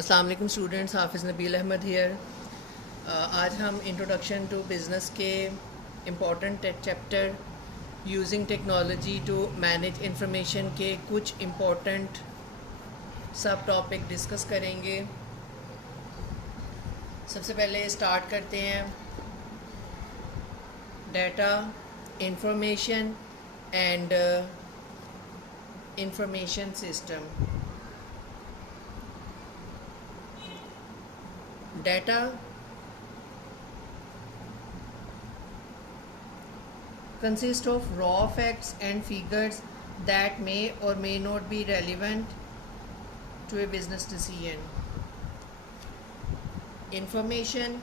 अस्सलाम वालेकुम स्टूडेंट्स, हाफिज़ नबील अहमद हियर। आज हम इंट्रोडक्शन टू बिज़नेस के important chapter using technology to manage information के कुछ इम्पॉर्टेंट सब टॉपिक डिस्कस करेंगे। सबसे पहले स्टार्ट करते हैं data, information and information system. Data consists of raw facts and figures that may or may not be relevant to a business decision. Information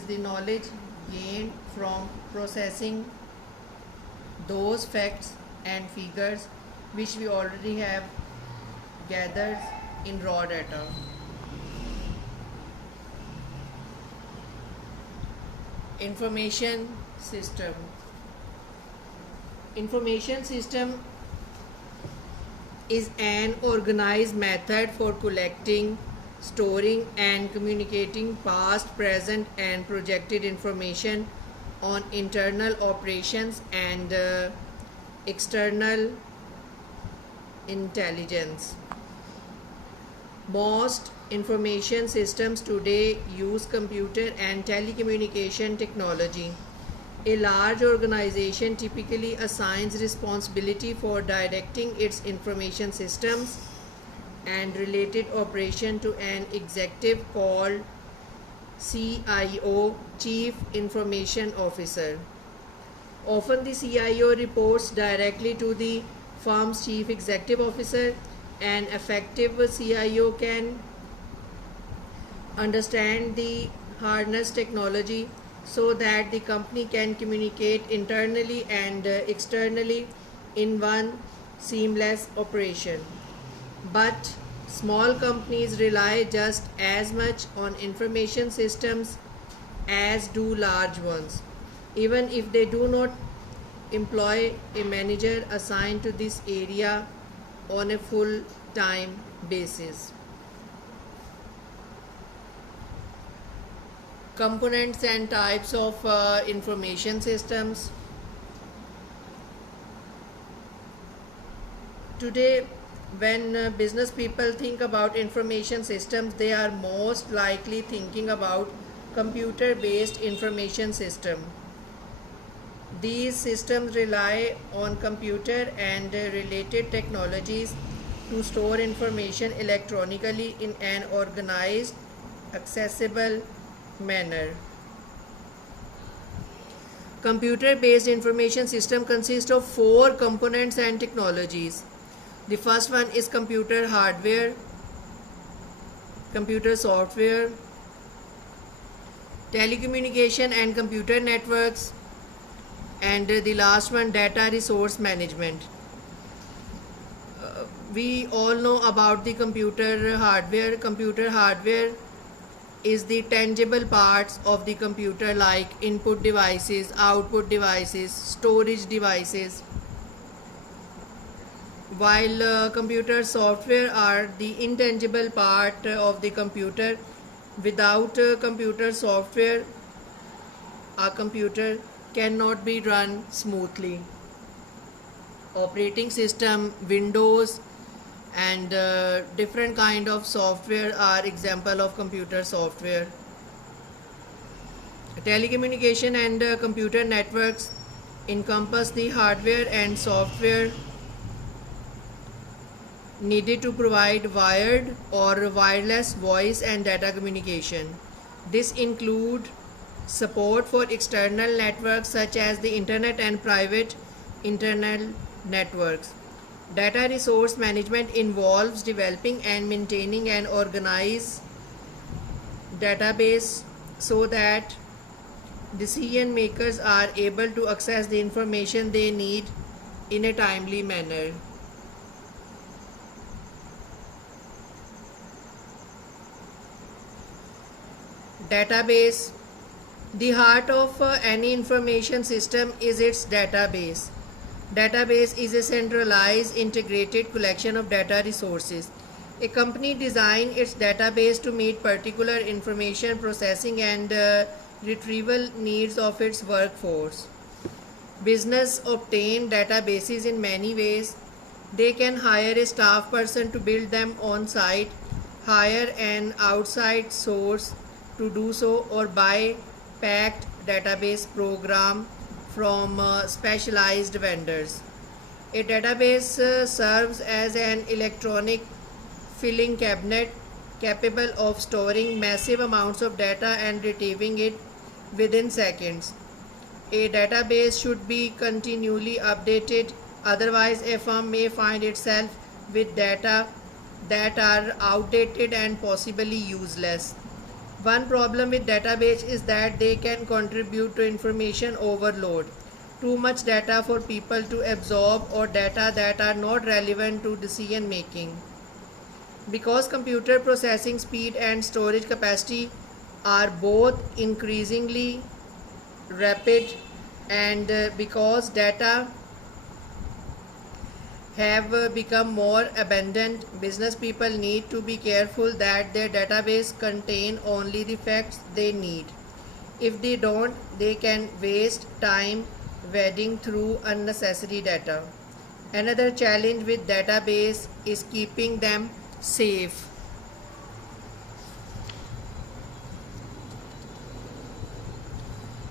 is the knowledge gained from processing those facts and figures which we already have gathered in raw data. Information system. Information system is an organized method for collecting, storing and communicating past, present and projected information on internal operations and external intelligence. Most information systems today use computer and telecommunication technology. A large organization typically assigns responsibility for directing its information systems and related operation to an executive called CIO, Chief Information Officer. Often the CIO reports directly to the firm's Chief Executive Officer. An effective CIO can understand the harness technology so that the company can communicate internally and externally in one seamless operation. But small companies rely just as much on information systems as do large ones, even if they do not employ a manager assigned to this area on a full-time basis. Components and types of information systems. Today, when business people think about information systems, they are most likely thinking about computer-based information system. These systems rely on computer and related technologies to store information electronically in an organized, accessible manner. Computer-based information system consists of 4 components and technologies. The first one is computer hardware, computer software, telecommunication and computer networks, and the last one, data resource management. We all know about the computer hardware. Computer hardware is the tangible parts of the computer like input devices, output devices, storage devices, while computer software are the intangible part of the computer. Without computer software, a computer cannot be run smoothly. Operating system, Windows and different kind of software are example of computer software. Telecommunication and computer networks encompass the hardware and software needed to provide wired or wireless voice and data communication. This include support for external networks such as the internet and private internal networks. Data resource management involves developing and maintaining an organized database so that decision makers are able to access the information they need in a timely manner. Database. The heart of any information system is its database. Database is a centralized integrated collection of data resources. A company designs its database to meet particular information processing and retrieval needs of its workforce. Business obtain databases in many ways. They can hire a staff person to build them on site, hire an outside source to do so, or buy packed database program from specialized vendors. A database serves as an electronic filing cabinet capable of storing massive amounts of data and retrieving it within seconds. A database should be continually updated, otherwise a firm may find itself with data that are outdated and possibly useless. One problem with database is that they can contribute to information overload. Too much data for people to absorb or data that are not relevant to decision making. Because computer processing speed and storage capacity are both increasingly rapid, and because data have become more abundant, business people need to be careful that their database contain only the facts they need. If they don't, they can waste time wading through unnecessary data. Another challenge with database is keeping them safe.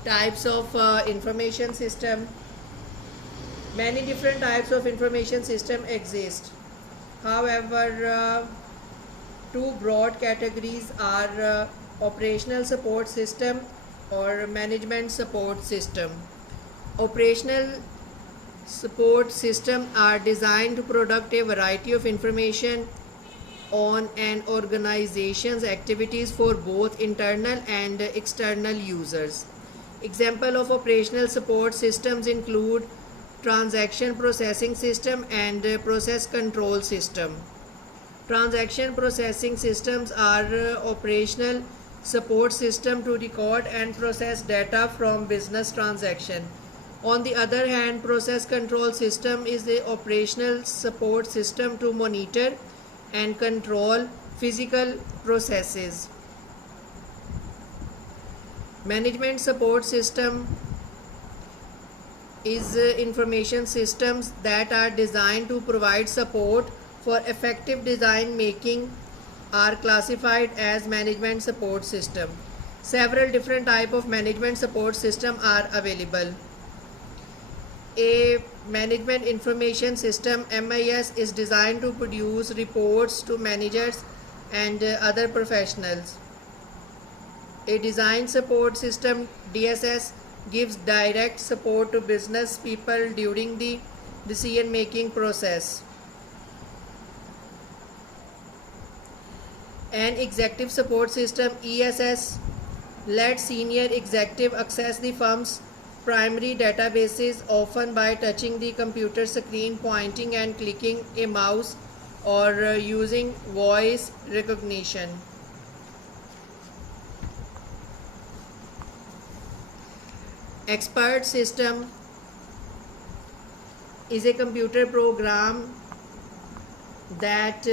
Types of information system. Many different types of information system exist. However, two broad categories are operational support system or management support system. Operational support systems are designed to produce a variety of information on an organization's activities for both internal and external users. Example of operational support systems include transaction processing system and process control system. Transaction processing systems are operational support system to record and process data from business transaction. On the other hand, process control system is the operational support system to monitor and control physical processes. Management support system is information systems that are designed to provide support for effective design making are classified as management support system. Several different types of management support system are available. A management information system (MIS) is designed to produce reports to managers and other professionals. A design support system (DSS) gives direct support to business people during the decision making process. An executive support system (ESS) lets senior executive access the firm's primary databases, often by touching the computer screen, pointing and clicking a mouse, or using voice recognition. Expert system is a computer program that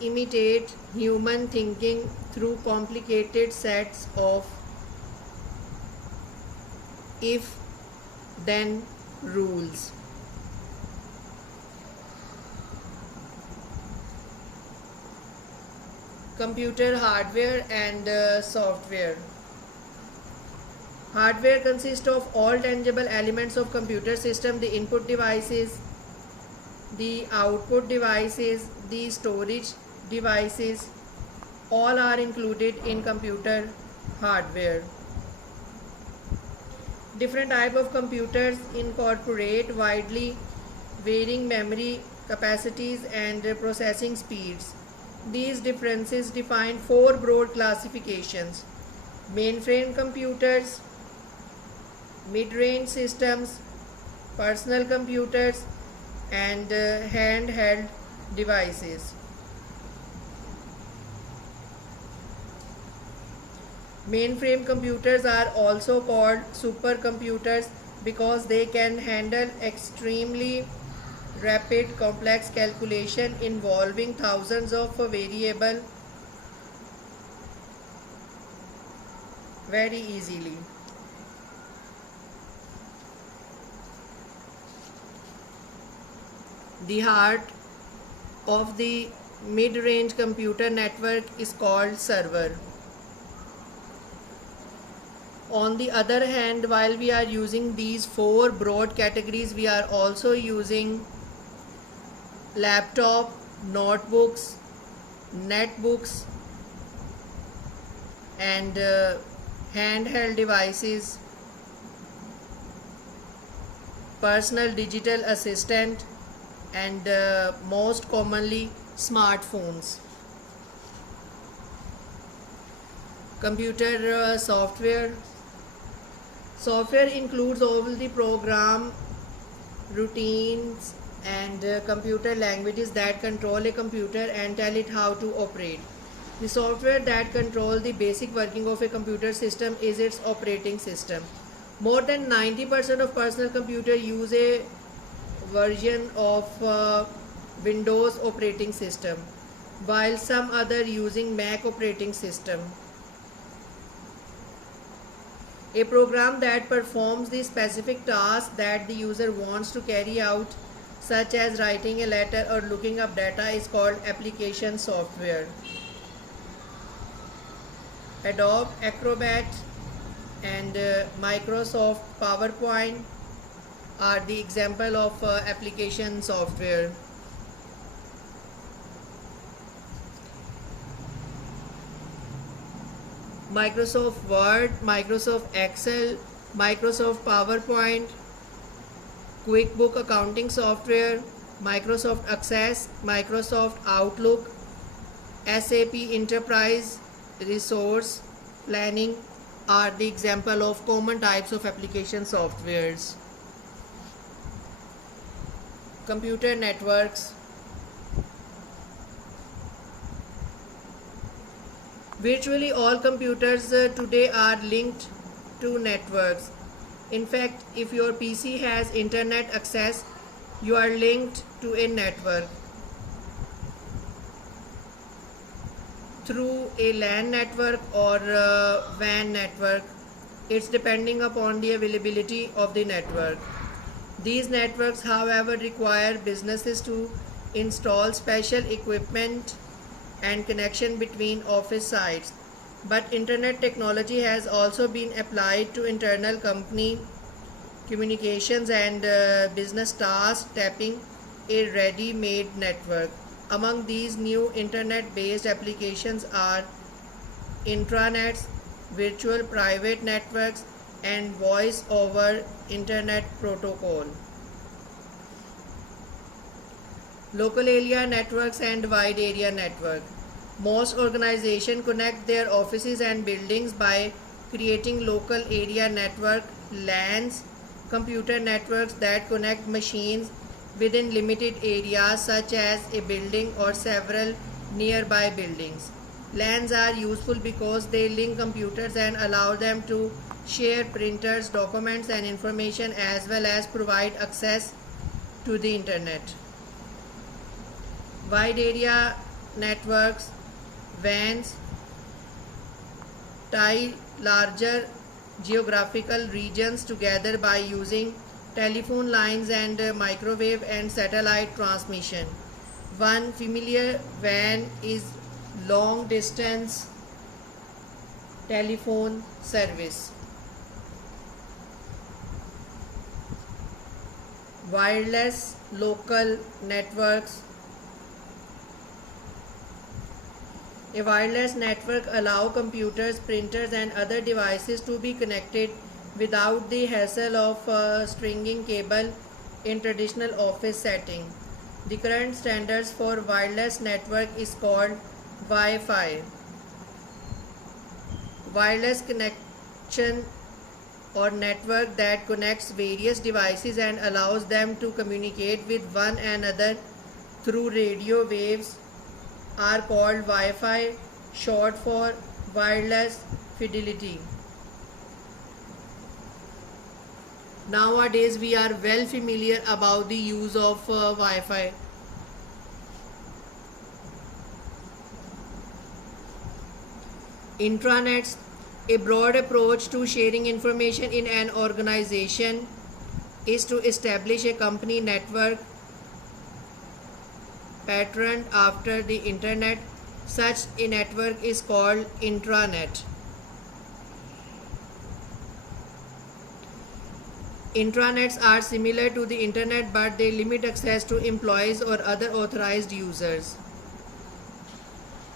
imitate human thinking through complicated sets of if-then rules. Computer hardware and software. Hardware consists of all tangible elements of computer system: the input devices, the output devices, the storage devices. All are included in computer hardware. Different types of computers incorporate widely varying memory capacities and processing speeds. These differences define four broad classifications: mainframe computers, mid-range systems, personal computers, and handheld devices. Mainframe computers are also called supercomputers because they can handle extremely rapid complex calculation involving thousands of variables very easily. The heart of the mid-range computer network is called server. On the other hand, while we are using these four broad categories, we are also using laptop, notebooks, netbooks, and handheld devices, personal digital assistant, and most commonly smartphones. Computer software. Software includes all the program, routines, and computer languages that control a computer and tell it how to operate. The software that controls the basic working of a computer system is its operating system. More than 90% of personal computers use a version of Windows operating system, while some other using Mac operating system. A program that performs the specific task that the user wants to carry out, such as writing a letter or looking up data, is called application software. Adobe Acrobat and Microsoft PowerPoint are the example of application software. Microsoft Word, Microsoft Excel, Microsoft PowerPoint, QuickBook accounting software, Microsoft Access, Microsoft Outlook, SAP Enterprise Resource Planning are the example of common types of application softwares. Computer networks. Virtually all computers today are linked to networks. In fact, if your PC has internet access, you are linked to a network through a LAN network or WAN network. It's depending upon the availability of the network. These networks, however, require businesses to install special equipment and connection between office sites. But internet technology has also been applied to internal company communications and business tasks, tapping a ready-made network. Among these new internet-based applications are intranets, virtual private networks, and voice over internet protocol. Local area networks and wide area network. Most organizations connect their offices and buildings by creating local area network LANs, computer networks that connect machines within limited areas such as a building or several nearby buildings. LANs are useful because they link computers and allow them to share printers, documents, and information, as well as provide access to the internet. Wide area networks, WANs, tie larger geographical regions together by using telephone lines and microwave and satellite transmission. One familiar WAN is long distance telephone service. Wireless local networks. A wireless network allows computers, printers, and other devices to be connected without the hassle of stringing cable in traditional office setting. The current standards for wireless network is called Wi-Fi. Wireless connection or network that connects various devices and allows them to communicate with one another through radio waves are called Wi-Fi, short for wireless fidelity. Nowadays we are well familiar about the use of Wi-Fi. Intranets, a broad approach to sharing information in an organization, is to establish a company network patterned after the internet. Such a network is called intranet. Intranets are similar to the internet, but they limit access to employees or other authorized users.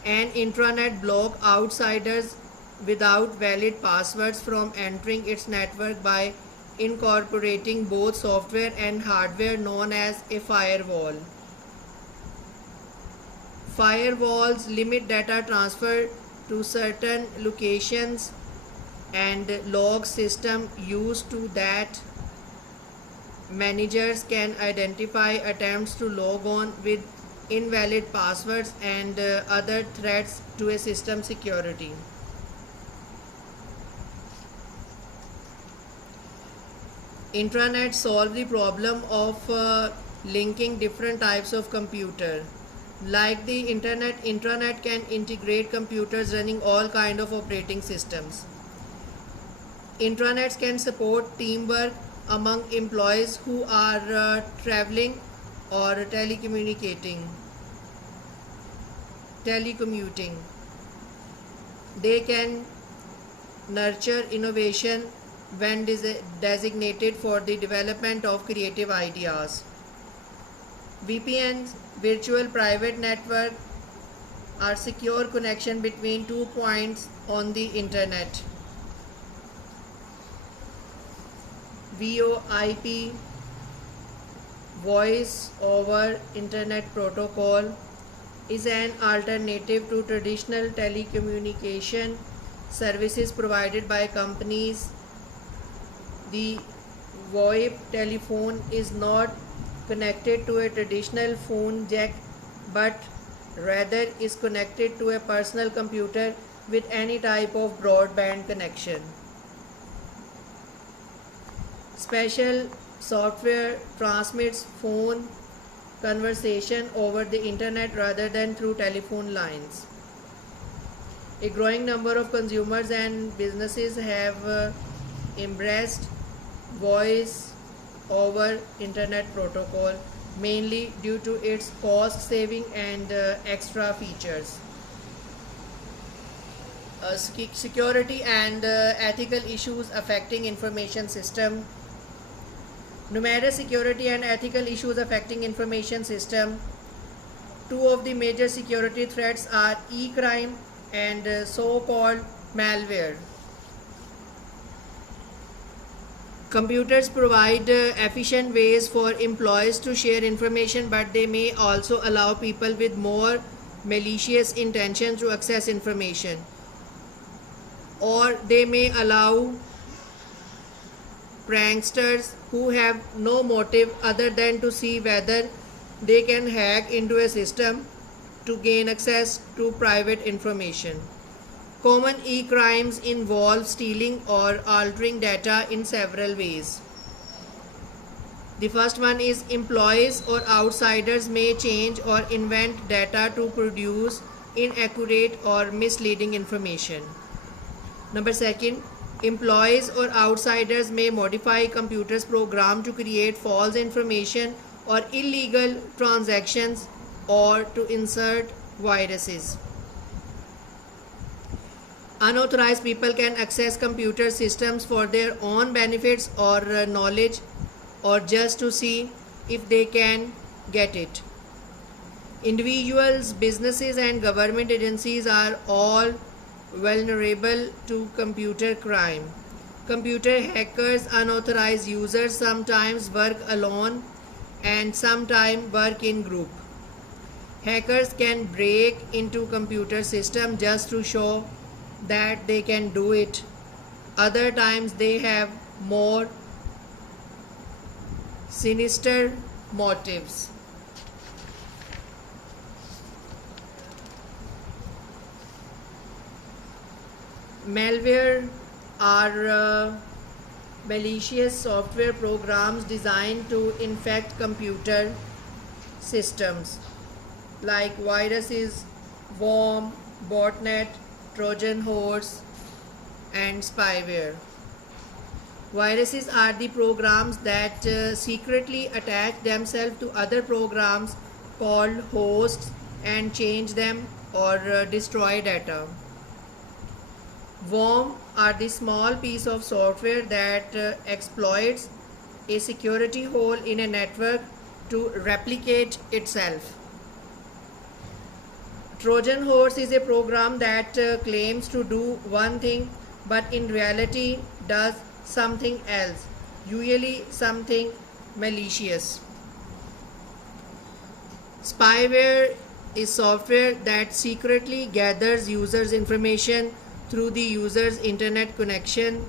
An intranet blocks outsiders without valid passwords from entering its network by incorporating both software and hardware, known as a firewall. Firewalls limit data transfer to certain locations and log system used to that. Managers can identify attempts to log on with invalid passwords and other threats to a system security. Intranets solve the problem of linking different types of computer. Like the internet, intranet can integrate computers running all kind of operating systems. Intranets can support teamwork among employees who are traveling or telecommuting. They can nurture innovation when designated for the development of creative ideas. VPNs, virtual private network, are secure connection between 2 points on the internet. VoIP, Voice over Internet Protocol, is an alternative to traditional telecommunication services provided by companies. The VoIP telephone is not connected to a traditional phone jack, but rather is connected to a personal computer with any type of broadband connection. Special software transmits phone conversation over the internet rather than through telephone lines. A growing number of consumers and businesses have embraced voice over internet protocol, mainly due to its cost saving and extra features. Security and ethical issues affecting information system. Numerous security and ethical issues affecting information system. Two of the major security threats are e-crime and so-called malware. Computers provide efficient ways for employees to share information, but they may also allow people with more malicious intentions to access information, or they may allow pranksters who have no motive other than to see whether they can hack into a system to gain access to private information. Common e-crimes involve stealing or altering data in several ways. The first one is employees or outsiders may change or invent data to produce inaccurate or misleading information. Number second, employees or outsiders may modify computers' program to create false information or illegal transactions or to insert viruses. Unauthorized people can access computer systems for their own benefits or knowledge, or just to see if they can get it. Individuals, businesses, and government agencies are all vulnerable to computer crime. Computer hackers, unauthorized users sometimes work alone and sometimes work in group. Hackers can break into computer system just to show that they can do it. Other times they have more sinister motives. Malware are malicious software programs designed to infect computer systems like viruses, worm, botnet, Trojan horse, and spyware. Viruses are the programs that secretly attach themselves to other programs called hosts and change them or destroy data. Worm are the small piece of software that exploits a security hole in a network to replicate itself. Trojan horse is a program that claims to do one thing but in reality does something else, usually something malicious. Spyware is software that secretly gathers users' information through the user's internet connection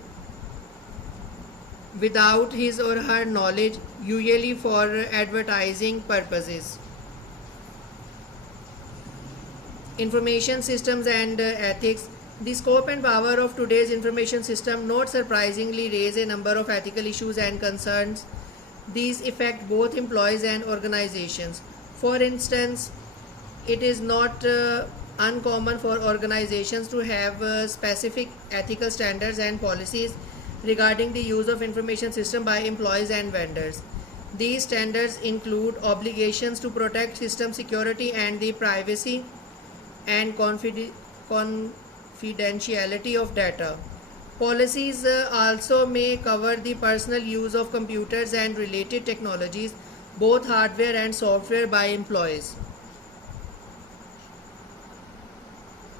without his or her knowledge, usually for advertising purposes. Information systems and ethics. The scope and power of today's information system not surprisingly raise a number of ethical issues and concerns. These affect both employees and organizations. For instance, it is not uncommon for organizations to have specific ethical standards and policies regarding the use of information system by employees and vendors. These standards include obligations to protect system security and the privacy and confidentiality of data. Policies also may cover the personal use of computers and related technologies, both hardware and software, by employees.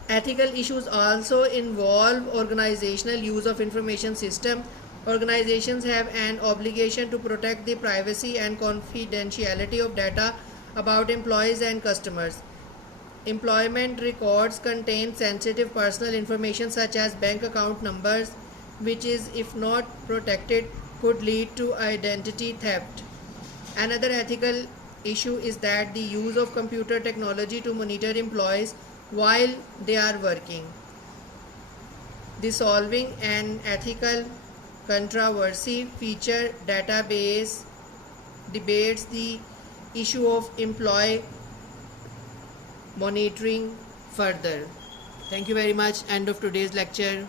Ethical issues also involve organizational use of information system. Organizations have an obligation to protect the privacy and confidentiality of data about employees and customers. Employment records contain sensitive personal information such as bank account numbers, which is, if not protected, could lead to identity theft. Another ethical issue is that the use of computer technology to monitor employees while they are working. The solving an ethical controversy feature database debates the issue of employee monitoring further. Thank you very much. End of today's lecture.